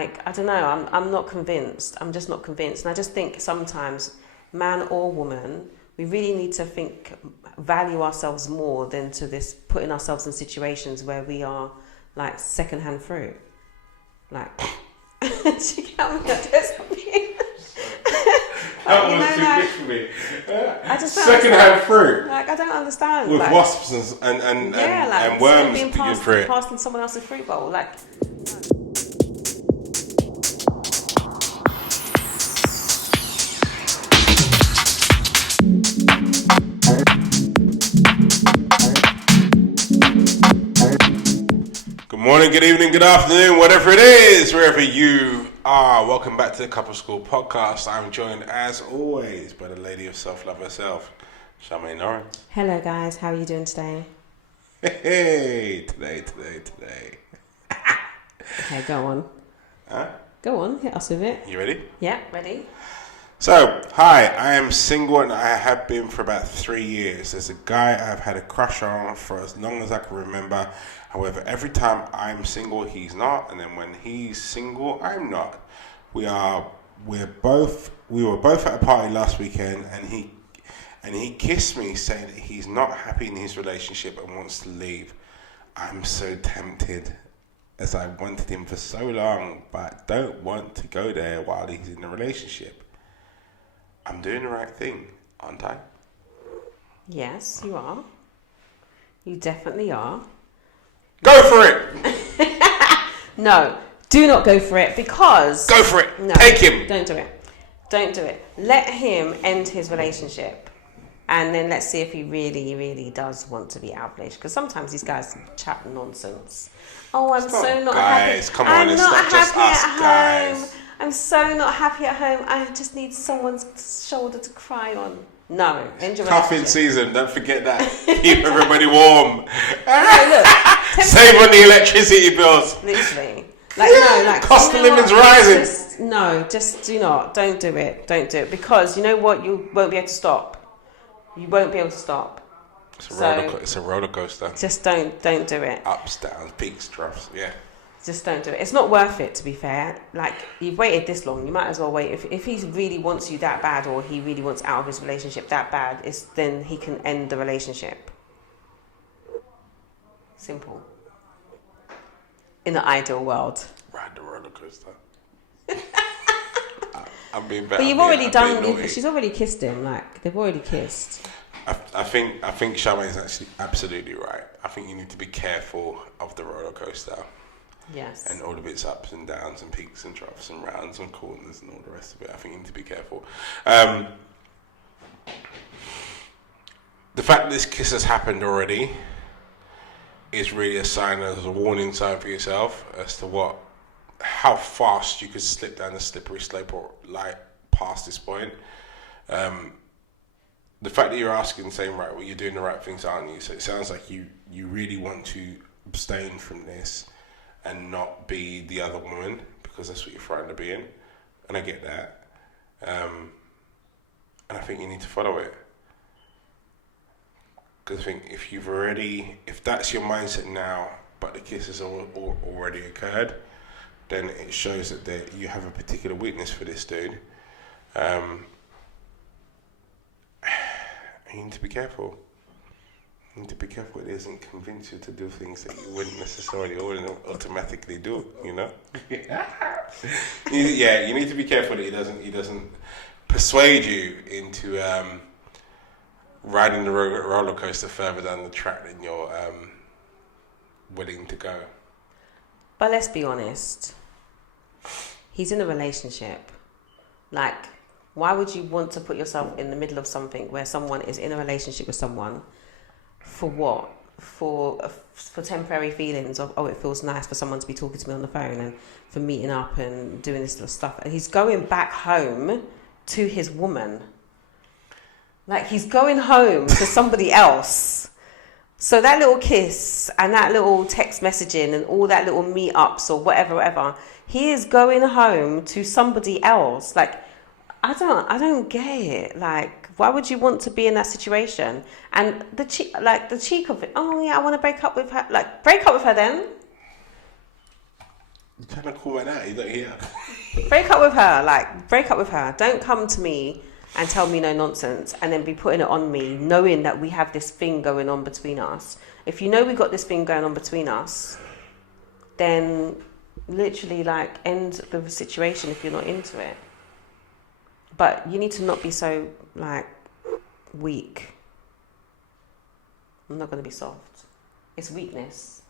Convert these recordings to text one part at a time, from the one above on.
Like, I don't know, I'm not convinced. I'm just not convinced. And I just think sometimes, man or woman, we really need to value ourselves more than to this putting ourselves in situations where we are like secondhand fruit. Like, she can't me. That was too big for me. I just secondhand fruit. Like, I don't understand. With like, wasps and worms being passed in someone else's fruit bowl. Like. Good morning, good evening, good afternoon, whatever it is, wherever you are. Welcome back to the Couple School Podcast. I'm joined, as always, by the lady of self-love herself, Charmaine Norris. Hello, guys. How are you doing today? Hey, today. Okay, go on. Huh? Go on, hit us with it. You ready? Yeah, ready. So, hi, I am single and I have been for about 3 years. There's a guy I've had a crush on for as long as I can remember. However, every time I'm single, he's not, and then when he's single, I'm not. We were both at a party last weekend, and he kissed me, saying that he's not happy in his relationship and wants to leave. I'm so tempted, as I wanted him for so long, but don't want to go there while he's in a relationship. I'm doing the right thing, aren't I? Yes, you are. You definitely are. Go for it! No, do not go for it because... Go for it! No, take him! Don't do it. Let him end his relationship. And then let's see if he really, really does want to be out of relationship. Because sometimes these guys chat nonsense. Oh, I'm so not guys. happy. Come on, it's not just us guys. I'm so not happy at home. I just need someone's shoulder to cry on. No, end your Cuffing relationship. season, don't forget that. Keep everybody warm. Look, save on the electricity bills. Literally. Cost of living's rising. Just do not. Don't do it. Because you know what? You won't be able to stop. You won't be able to stop. It's a roller coaster. Just don't do it. Ups, downs, peaks, troughs. Yeah. Just don't do it. It's not worth it, to be fair. Like, you've waited this long, you might as well wait. If he really wants you that bad, or he really wants out of his relationship that bad, then he can end the relationship. Simple. In the ideal world. Ride the roller coaster. I'm being better. But you've already done. She's already kissed him. Like, they've already kissed. I think Charmaine is actually absolutely right. I think you need to be careful of the roller coaster. Yes. And all of its ups and downs and peaks and troughs and rounds and corners and all the rest of it. I think you need to be careful. The fact that this kiss has happened already is really a sign, as a warning sign for yourself as to how fast you could slip down the slippery slope or like past this point. The fact that you're asking and saying, right, well, you're doing the right things, aren't you? So it sounds like you really want to abstain from this and not be the other woman, because that's what you're frightened to be in. And I get that. And I think you need to follow it. Because I think if that's your mindset now, but the kiss has already occurred, then it shows that you have a particular weakness for this dude. You need to be careful. You need to be careful it doesn't convince you to do things that you wouldn't necessarily automatically do, you know? You need to be careful that he doesn't persuade you into riding the roller coaster further down the track than you're willing to go. But let's be honest. He's in a relationship. Like, why would you want to put yourself in the middle of something where someone is in a relationship with someone? For what? For temporary feelings of, it feels nice for someone to be talking to me on the phone, and for meeting up and doing this little stuff. And he's going back home to his woman. Like, he's going home to somebody else. So that little kiss and that little text messaging and all that little meetups or whatever, he is going home to somebody else. Like, I don't get it. Like, why would you want to be in that situation? And the cheek of it. Oh yeah, I want to break up with her. Like, break up with her then. You're trying to call me out. You don't hear. Break up with her. Like, break up with her. Don't come to me and tell me no nonsense and then be putting it on me, knowing that we have this thing going on between us. If you know we got this thing going on between us, then literally, like, end the situation if you're not into it. But you need to not be so, like, weak. I'm not going to be soft. It's weakness.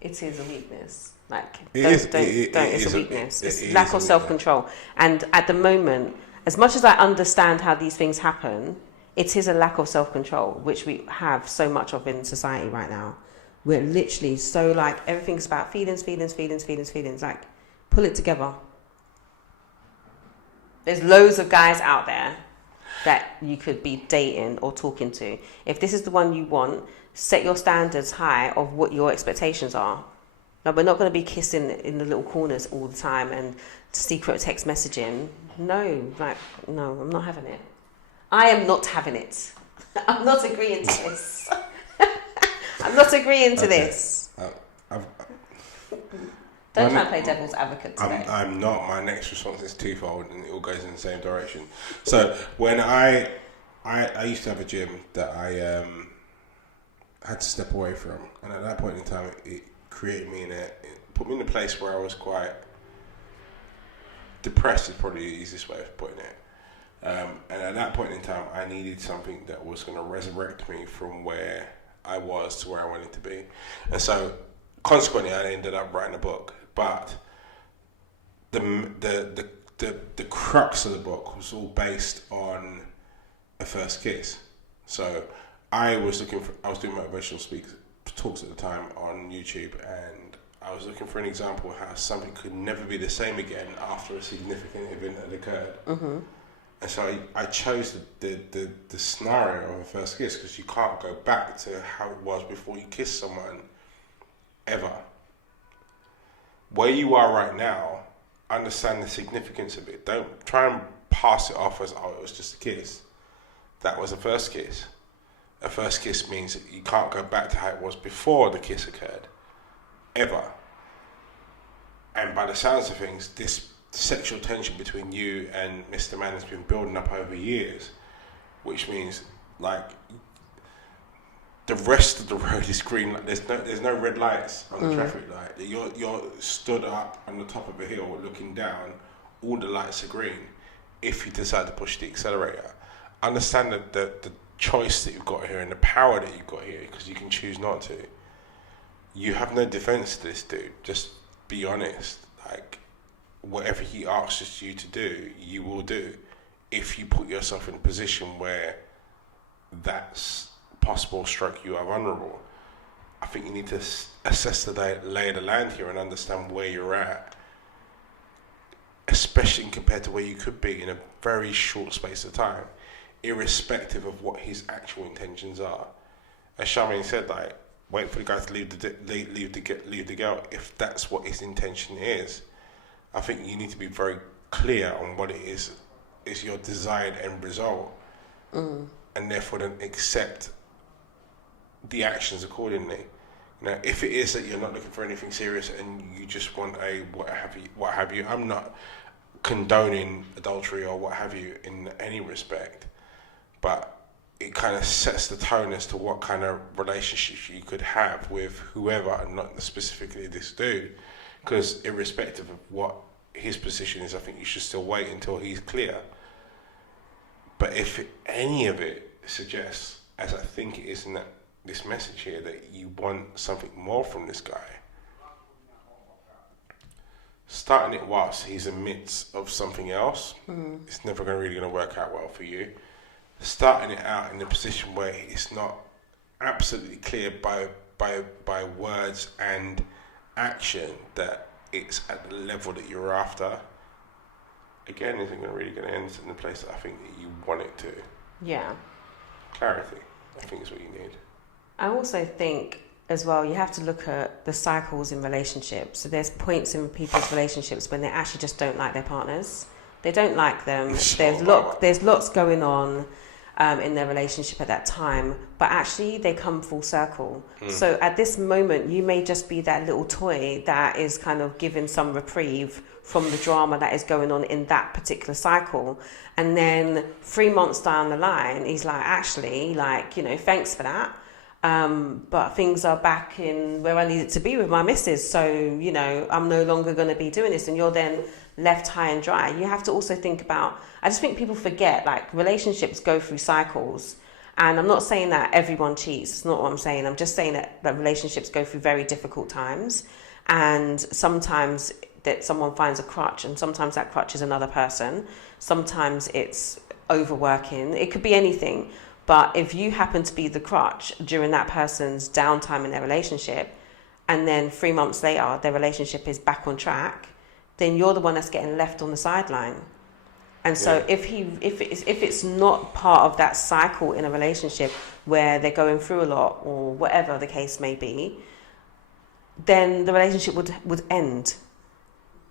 It is a weakness. Like, it's a weakness. It's lack of self-control. And at the moment, as much as I understand how these things happen, it is a lack of self-control, which we have so much of in society right now. We're literally so, like, everything's about feelings. Like, pull it together. There's loads of guys out there that you could be dating or talking to. If this is the one you want, set your standards high of what your expectations are. Now, we're not going to be kissing in the little corners all the time and secret text messaging. No, I'm not having it. I am not having it. I'm not agreeing to this. I'm not agreeing to this. Don't try and play devil's advocate today. I'm not. My next response is twofold, and it all goes in the same direction. So when I used to have a gym that I had to step away from, and at that point in time, it created me it put me in a place where I was quite depressed. Is probably the easiest way of putting it. And at that point in time, I needed something that was going to resurrect me from where I was to where I wanted to be, and so consequently, I ended up writing a book. But the crux of the book was all based on a first kiss. So I was doing motivational talks at the time on YouTube, and I was looking for an example of how something could never be the same again after a significant event had occurred. Mm-hmm. And so I chose the scenario of a first kiss, because you can't go back to how it was before you kiss someone ever. Where you are right now, understand the significance of it. Don't try and pass it off as, oh, it was just a kiss. That was a first kiss. A first kiss means that you can't go back to how it was before the kiss occurred, ever. And by the sounds of things, this sexual tension between you and Mr. Man has been building up over years, which means, like, the rest of the road is green. Like, there's no red lights on the traffic light. You're stood up on the top of a hill looking down. All the lights are green. If you decide to push the accelerator, understand the choice that you've got here and the power that you've got here, because you can choose not to. You have no defense to this dude. Just be honest. Like, whatever he asks you to do, you will do. If you put yourself in a position where that's possible, stroke you are vulnerable, I think you need to assess the lay of the land here and understand where you're at, especially compared to where you could be in a very short space of time, irrespective of what his actual intentions are. As Charmaine said, like, wait for the guy to leave the girl if that's what his intention is. I think you need to be very clear on what it is your desired end result, and therefore then accept the actions accordingly. You know, if it is that you're not looking for anything serious and you just want a what have you, I'm not condoning adultery or what have you in any respect, but it kind of sets the tone as to what kind of relationships you could have with whoever, and not specifically this dude, because irrespective of what his position is, I think you should still wait until he's clear. But if any of it suggests, as I think it is in this message here, that you want something more from this guy, starting it whilst he's in the midst of something else, it's never really going to work out well for you. Starting it out in a position where it's not absolutely clear by words and action that it's at the level that you're after, again, isn't really going to end in the place that I think that you want it to. Yeah. Clarity, I think, is what you need. I also think, as well, you have to look at the cycles in relationships. So there's points in people's relationships when they actually just don't like their partners. They don't like them. There's lots going on. in their relationship at that time, but actually they come full circle. So at this moment, you may just be that little toy that is kind of given some reprieve from the drama that is going on in that particular cycle. And then 3 months down the line, he's like, actually, like, you know, thanks for that. But things are back in where I need it to be with my missus. So, you know, I'm no longer going to be doing this. And you're then left high and dry. You have to also think about, I just think people forget, like, relationships go through cycles. And I'm not saying that everyone cheats. It's not what I'm saying. I'm just saying that relationships go through very difficult times. And sometimes that someone finds a crutch, and sometimes that crutch is another person. Sometimes it's overworking. It could be anything. But if you happen to be the crutch during that person's downtime in their relationship, and then 3 months later their relationship is back on track, then you're the one that's getting left on the sideline. And so if it's not part of that cycle in a relationship where they're going through a lot or whatever the case may be, then the relationship would end.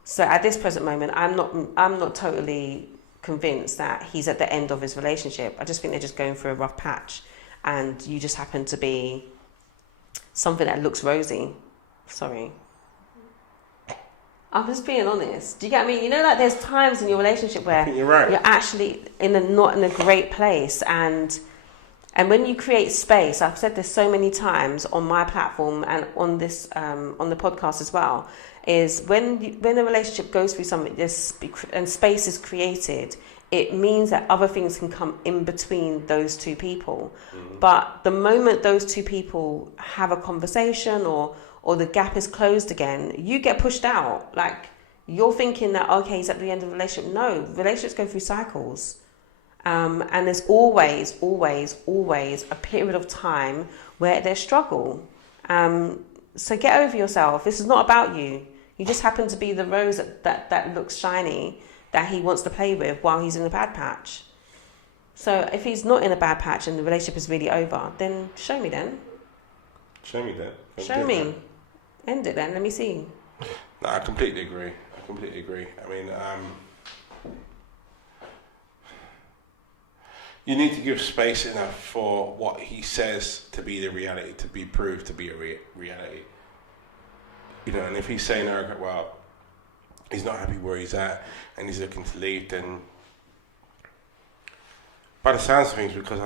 So at this present moment, I'm not totally convinced that he's at the end of his relationship. I just think they're just going through a rough patch, and you just happen to be something that looks rosy. Sorry. I'm just being honest. Do you get what I mean? You know, like there's times in your relationship where you're right. You're actually not in a great place, and when you create space, I've said this so many times on my platform and on this on the podcast as well, is when a relationship goes through something and space is created, it means that other things can come in between those two people. But the moment those two people have a conversation or the gap is closed again, you get pushed out. Like, you're thinking that, okay, he's at the end of the relationship. No, relationships go through cycles. And there's always a period of time where there's struggle. So get over yourself. This is not about you. You just happen to be the rose that looks shiny that he wants to play with while he's in a bad patch. So if he's not in a bad patch and the relationship is really over, then show me then. Show me that. Show me. End it then. Let me see. No, I completely agree. I mean, you need to give space enough for what he says to be the reality, to be proved to be a reality. You know, and if he's saying, oh, well, he's not happy where he's at and he's looking to leave, then by the sounds of things, because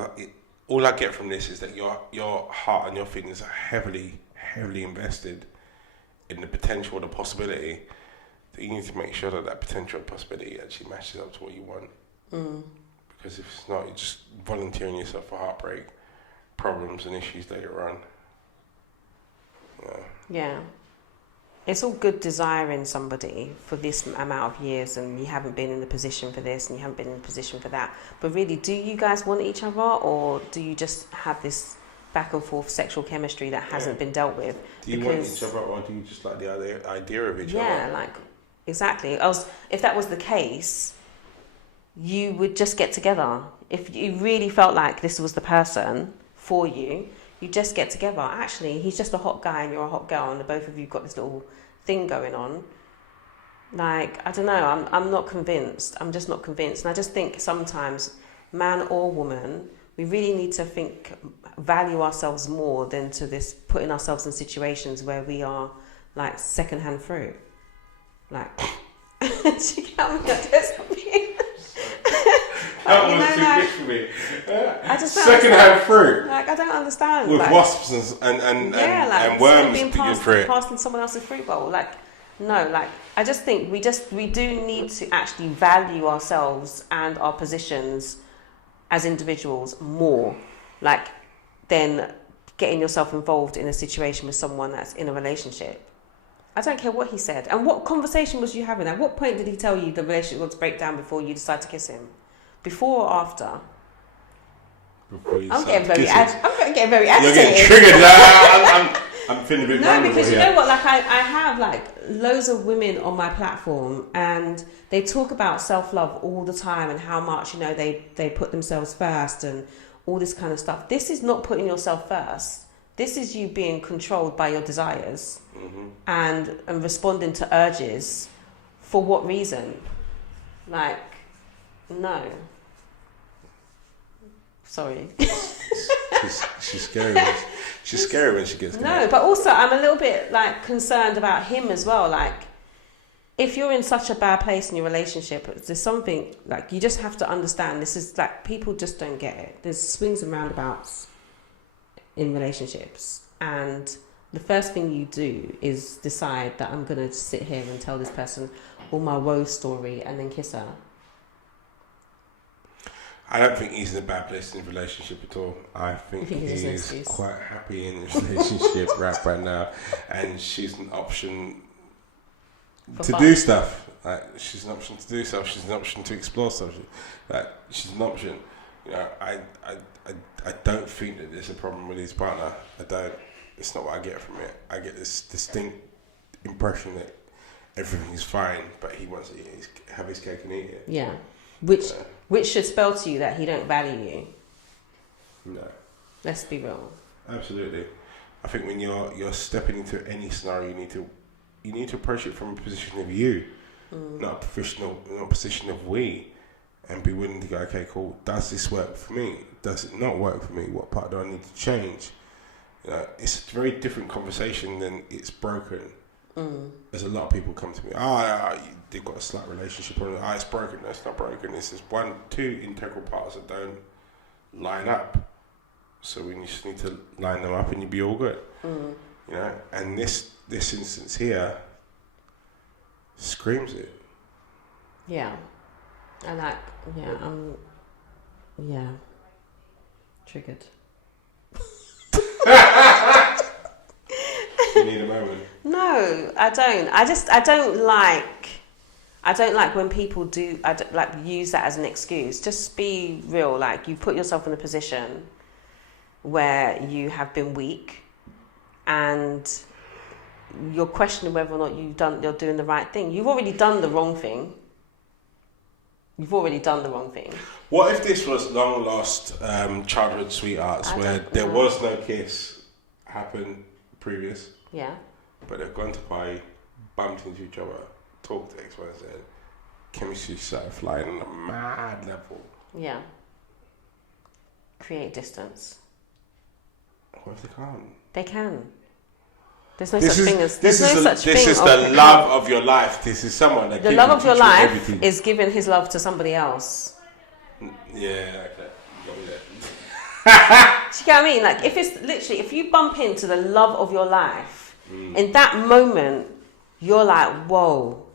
all I get from this is that your heart and your feelings are heavily invested in the potential, the possibility, that you need to make sure that potential possibility actually matches up to what you want. Because if it's not, you're just volunteering yourself for heartbreak, problems and issues later on. Yeah. It's all good desiring somebody for this amount of years, and you haven't been in the position for this and you haven't been in the position for that. But really, do you guys want each other, or do you just have this back and forth sexual chemistry that hasn't been dealt with? Do you want each other, or do you just like the idea of each other? Yeah, like, exactly. If that was the case, you would just get together. If you really felt like this was the person for you, you just get together. Actually, he's just a hot guy and you're a hot girl, and the both of you got this little thing going on. Like, I don't know, I'm not convinced. I'm just not convinced. And I just think sometimes, man or woman, we really need to value ourselves more than to this putting ourselves in situations where we are like secondhand fruit. Like, do you get me? I just secondhand fruit. Like, I don't understand. With like, wasps and worms being passed in someone else's fruit bowl. Like, no, like, I just think we do need to actually value ourselves and our positions as individuals more, like, than getting yourself involved in a situation with someone that's in a relationship. I don't care what he said. And what conversation was you having? At what point did he tell you the relationship was to break down before you decide to kiss him? Before or after? I'm getting very agitated. You're getting triggered. I'm feeling a bit vulnerable. No, because you know what? Like, I have like loads of women on my platform, and they talk about self-love all the time and how much, you know, they put themselves first and all this kind of stuff. This is not putting yourself first. This is you being controlled by your desires and responding to urges. For what reason? Like, no. Sorry. She's scary. She's scary when she gets No, connected. but also I'm a little bit like concerned about him as well. Like, if you're in such a bad place in your relationship, there's something like you just have to understand. This is like people just don't get it. There's swings and roundabouts in relationships, and the first thing you do is decide that I'm gonna sit here and tell this person all my woe story and then kiss her. I don't think he's in a bad place in the relationship at all. I think he is quite happy in his relationship right now, and she's an option to do stuff. Like, she's an option to do stuff. She's an option to explore stuff. Like, she's an option. You know, I don't think that there's a problem with his partner. I don't. It's not what I get from it. I get this distinct impression that everything is fine, but he wants to have his cake and eat it. Yeah, which should spell to you that he don't value you. No. Let's be real. Absolutely. I think when you're stepping into any scenario, you need to approach it from a position of you, not a position of we, and be willing to go, okay, cool. Does this work for me? Does it not work for me? What part do I need to change? You know, it's a very different conversation than it's broken. There's a lot of people come to me, they've got a slight relationship problem. It's broken. No, it's not broken. It's just two integral parts that don't line up. So we just need to line them up and you'll be all good. You know, and this instance here screams it. Yeah. I like, triggered. You need a moment. No, I don't. I don't like when people do, use that as an excuse. Just be real. Like, you put yourself in a position where you have been weak and you're questioning whether or not you're doing the right thing. You've already done the wrong thing. What if this was long lost childhood sweethearts where there was no kiss happened previous? Yeah. But they've gone to party, bumped into each other, talked to X, Y, Z. Chemistry started flying on a mad level. Yeah. Create distance. What if they can't? They can. There's no such thing as... This is the love of your life. This is someone that... The love of your life is giving his love to somebody else. Yeah, okay. Do you get what I mean? Like, if you bump into the love of your life, in that moment, you're like, whoa.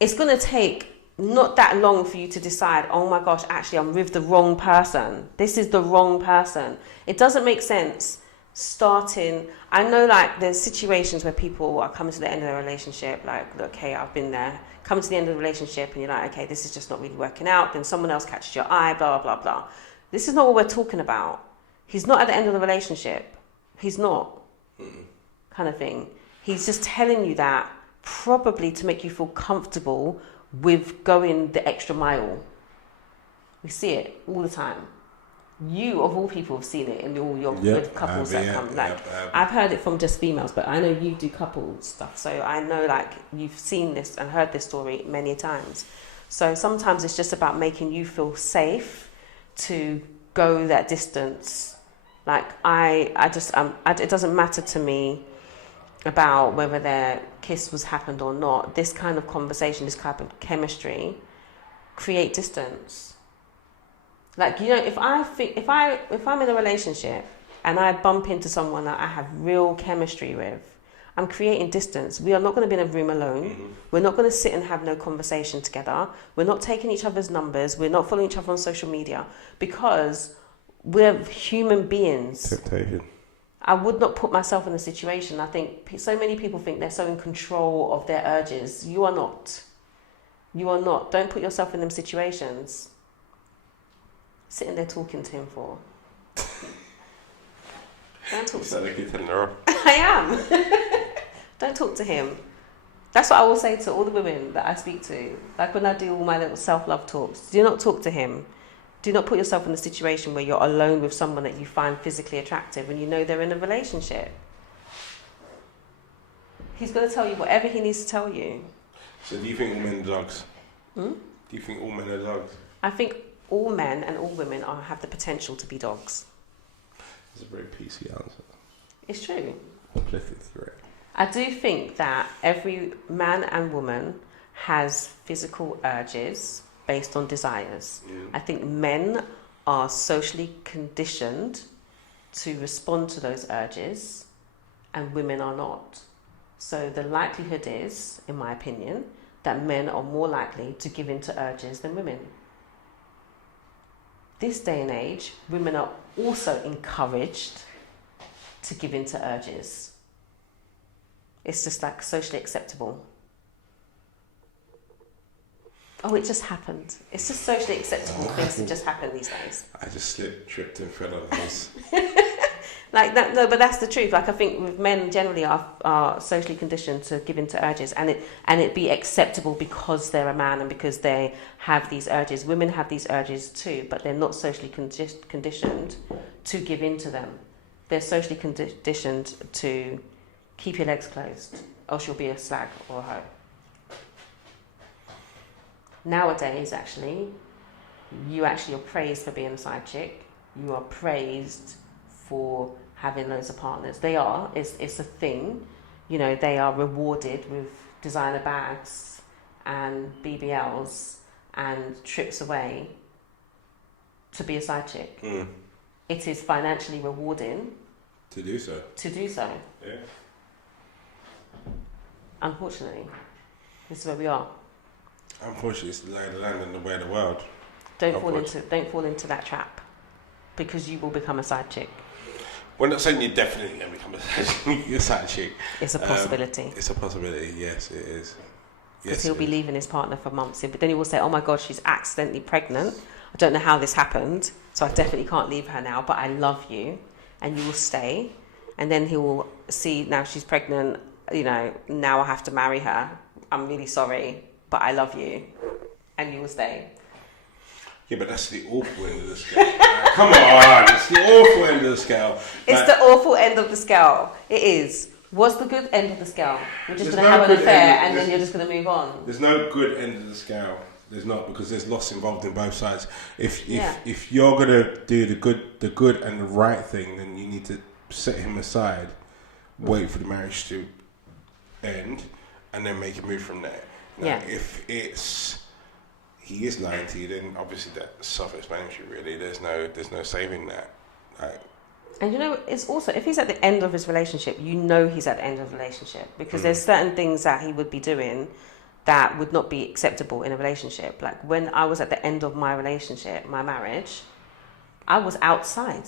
It's going to take not that long for you to decide, oh my gosh, actually, I'm with the wrong person. This is the wrong person. It doesn't make sense starting... I know, like, there's situations where people are coming to the end of their relationship, like, okay, I've been there. Coming to the end of the relationship, and you're like, okay, this is just not really working out. Then someone else catches your eye, blah, blah, blah, blah. This is not what we're talking about. He's not at the end of the relationship. He's not. Kind of thing. He's just telling you that probably to make you feel comfortable with going the extra mile. We see it all the time. You, of all people, have seen it in all your with couples that come. I've heard it from just females, but I know you do couple stuff. So I know, like, you've seen this and heard this story many times. So sometimes it's just about making you feel safe to go that distance. Like, it doesn't matter to me about whether their kiss was happened or not. This kind of conversation, this kind of chemistry, create distance. Like, you know, if I'm in a relationship and I bump into someone that I have real chemistry with, I'm creating distance. We are not going to be in a room alone. We're not going to sit and have no conversation together. We're not taking each other's numbers. We're not following each other on social media because we're human beings. Temptation. I would not put myself in a situation. I think so many people think they're so in control of their urges. You are not. You are not. Don't put yourself in them situations. Sitting there talking to him for. Don't talk to him. I am. Don't talk to him. That's what I will say to all the women that I speak to. Like, when I do all my little self-love talks, do not talk to him. Do not put yourself in a situation where you're alone with someone that you find physically attractive and you know they're in a relationship. He's going to tell you whatever he needs to tell you. So do you think all men are dogs? Do you think all men are dogs? I think all men and all women have the potential to be dogs. It's a very PC answer. It's true. Uplifted through it. I do think that every man and woman has physical urges based on desires. I think men are socially conditioned to respond to those urges and women are not. So the likelihood is, in my opinion, that men are more likely to give in to urges than women. This day and age, women are also encouraged to give in to urges. It's just like socially acceptable. Oh, it just happened. It's just socially acceptable things to just happen these days. I just slipped, tripped and fell on this. Like that, no, but that's the truth. Like I think with men generally are socially conditioned to give in to urges, and it be acceptable because they're a man and because they have these urges. Women have these urges too, but they're not socially conditioned to give in to them. They're socially conditioned to keep your legs closed, else you'll be a slag or a hoe. Nowadays, actually, you actually are praised for being a side chick. You are praised for having loads of partners. They are. It's a thing. You know, they are rewarded with designer bags and BBLs and trips away to be a side chick. It is financially rewarding to do so. Yeah. Unfortunately, this is where we are. Unfortunately, it's the lay of the land and the way of the world. Don't fall into that trap, because you will become a side chick. We're not saying you're definitely going to become a side chick. It's a possibility. It's a possibility. Yes, it is. Because he'll be leaving his partner for months, but then he will say, "Oh my God, she's accidentally pregnant. I don't know how this happened, so I definitely can't leave her now. But I love you, and you will stay." And then he will see, now she's pregnant. You know, now I have to marry her. I'm really sorry, but I love you, and you will stay. Yeah, but that's the awful end of the scale. Come on, it's the awful end of the scale. It's the awful end of the scale. It is. What's the good end of the scale? We're just going to have an affair and then you're just going to move on. There's no good end of the scale. There's not, because there's loss involved in both sides. If you're going to do the good and the right thing, then you need to set him aside, wait for the marriage to end, and then make a move from there. Now, if he is lying to you, then obviously that's self-explanatory. Really, there's no saving that. And you know, it's also, if he's at the end of his relationship, you know he's at the end of the relationship, because there's certain things that he would be doing that would not be acceptable in a relationship. Like when I was at the end of my relationship, my marriage, I was outside.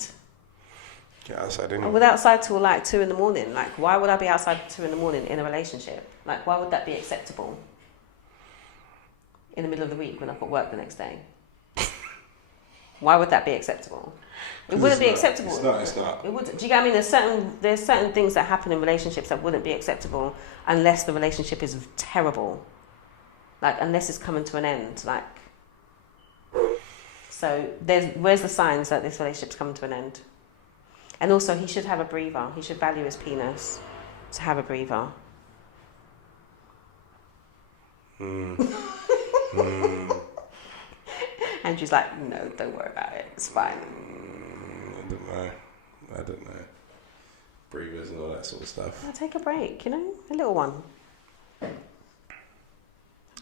Yeah, outside. I was outside till like 2 a.m. Like, why would I be outside 2 a.m. in a relationship? Like, why would that be acceptable? In the middle of the week when I've got work the next day. Why would that be acceptable? It wouldn't be acceptable. It's not. It would. Do you get what I mean? There's certain things that happen in relationships that wouldn't be acceptable unless the relationship is terrible. Like, unless it's coming to an end. Like, so where's the signs that this relationship's coming to an end? And also, he should have a breather. He should value his penis to have a breather. And she's like, no, don't worry about it. It's fine. I don't know. Breathers and all that sort of stuff. I'll take a break, you know? A little one.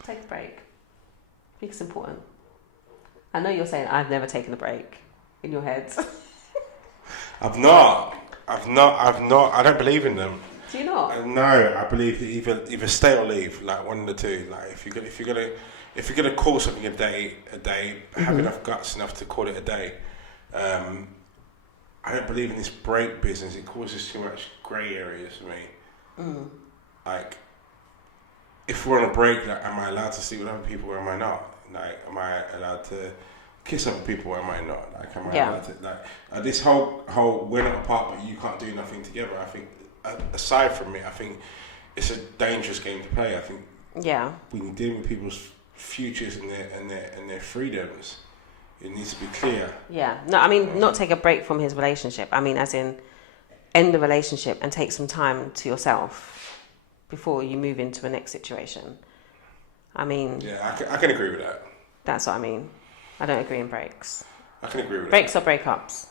Take a break. I think it's important. I know you're saying, I've never taken a break in your head. I've not. I don't believe in them. Do you not? No, I believe that either stay or leave, like one of the two. Like if you're gonna call something a day, have enough guts enough to call it a day. I don't believe in this break business. It causes too much grey areas for me. Like, if we're on a break, like, am I allowed to sleep with other people or am I not? Like, am I allowed to kiss other people or am I not? Like, am I allowed to, like, this whole we're not apart but you can't do nothing together, I think, aside from it, I think it's a dangerous game to play. I think when you're dealing with people's futures and their freedoms, it needs to be clear. Yeah. No, I mean, not take a break from his relationship. I mean, as in, end the relationship and take some time to yourself before you move into the next situation. I mean... Yeah, I can agree with that. That's what I mean. I don't agree in breaks. I can agree with Breaks or breakups?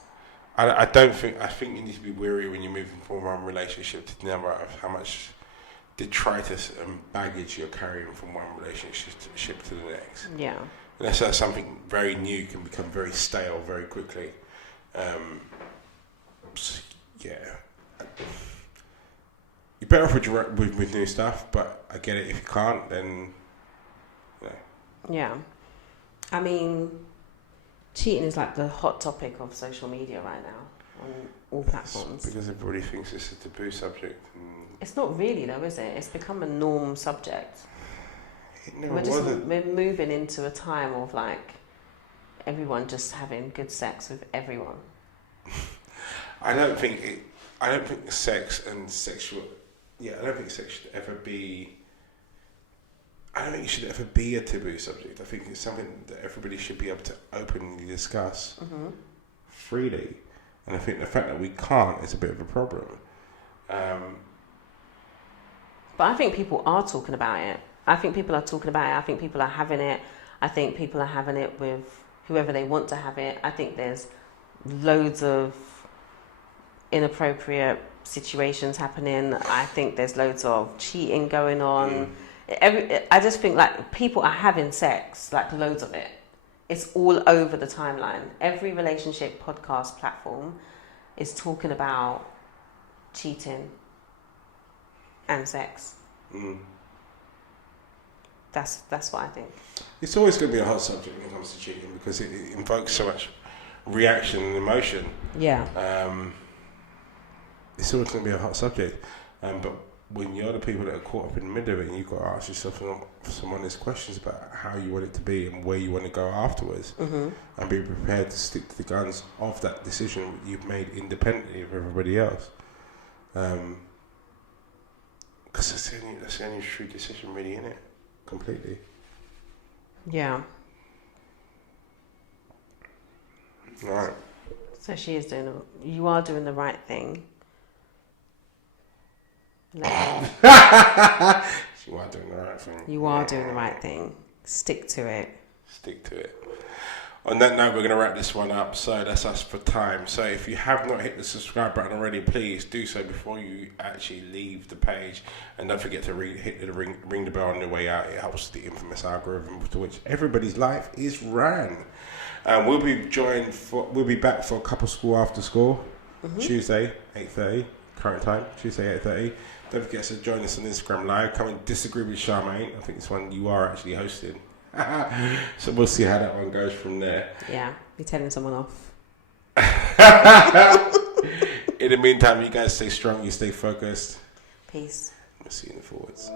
I don't think. I think you need to be wary when you're moving from one relationship to the other of how much detritus and baggage you're carrying from one relationship to the next. Yeah. Unless that's something very new, can become very stale very quickly. Yeah. You're better off with new stuff, but I get it. If you can't, then Yeah. I mean, cheating is like the hot topic of social media right now on all platforms. Because everybody thinks it's a taboo subject. It's not really though, is it? It's become a norm subject. It never wasn't. We're moving into a time of like everyone just having good sex with everyone. I don't think sex and sexual. Yeah, I don't think sex should ever be. I don't think it should ever be a taboo subject. I think it's something that everybody should be able to openly discuss freely. And I think the fact that we can't is a bit of a problem. But I think people are talking about it. I think people are talking about it. I think people are having it. I think people are having it with whoever they want to have it. I think there's loads of inappropriate situations happening. I think there's loads of cheating going on. I just think like people are having sex, like loads of it. It's all over the timeline. Every relationship podcast platform is talking about cheating and sex. That's what I think. It's always going to be a hot subject when it comes to cheating because it invokes so much reaction and emotion. Yeah. It's always going to be a hot subject. But when you're the people that are caught up in the middle of it, you've got to ask yourself some honest questions about how you want it to be and where you want to go afterwards, and be prepared to stick to the guns of that decision you've made independently of everybody else. Because that's the only true decision really, innit? Completely. Yeah. Right. So you are doing the right thing. You are doing the right thing. You are doing the right thing. Stick to it. Stick to it. On that note, we're going to wrap this one up. So that's us for time. So if you have not hit the subscribe button already, please do so before you actually leave the page. And don't forget to ring the bell on the way out. It helps the infamous algorithm to which everybody's life is ran. We'll be back for couple school after school. Tuesday, 8:30. Current time, Tuesday, 8:30. Don't forget to join us on Instagram Live. Come and disagree with Charmaine. I think this one you are actually hosting. So we'll see how that one goes from there. Yeah, be telling someone off. In the meantime, you guys stay strong, you stay focused. Peace. We'll see you in the forwards.